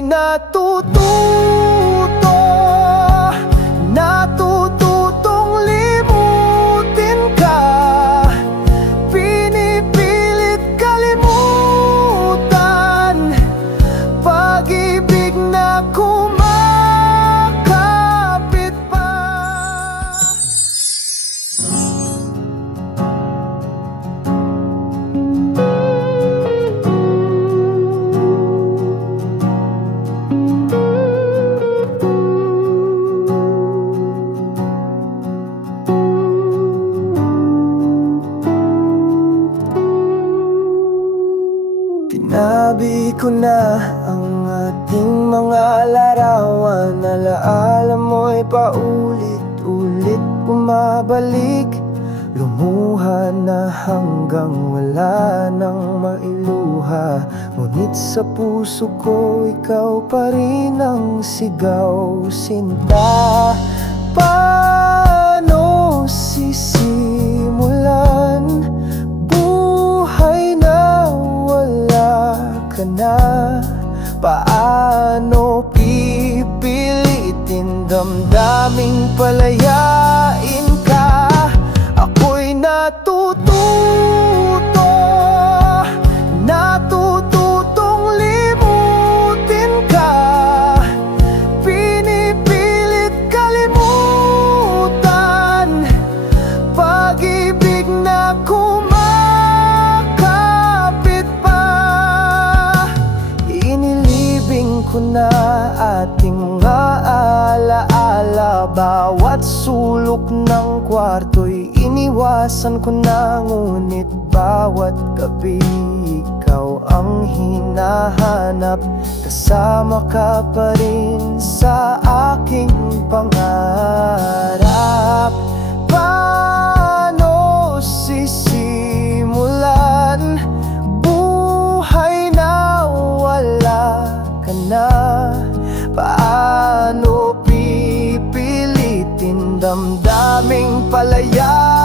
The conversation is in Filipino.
Natututo, natututong limutin ka. Pinipilit kalimutan pag-ibig na kumakapit pa. Tinabi ko na ang ating mga larawan. Alaala mo'y paulit-ulit bumabalik. Lumuha na hanggang wala nang mailuha. Ngunit sa puso ko ikaw pa rin ang sigaw. Sinta, paano sisimulan buhay na wala ka na? Paano pipilitin damdaming palayain ka? Ako'y natututo, natututong limutin ka. Pinipilit kalimutan pag-ibig na kumakapit pa. Inilibing ko na ating mga alaala. Bawat sulok ng kwarto'y iniwasan ko na. Ngunit bawat gabi ikaw ang hinahanap. Kasama ka pa rin sa aking pangarap. Paano sisimulan buhay na wala ka na? Paano pipilitin damdaming palaya?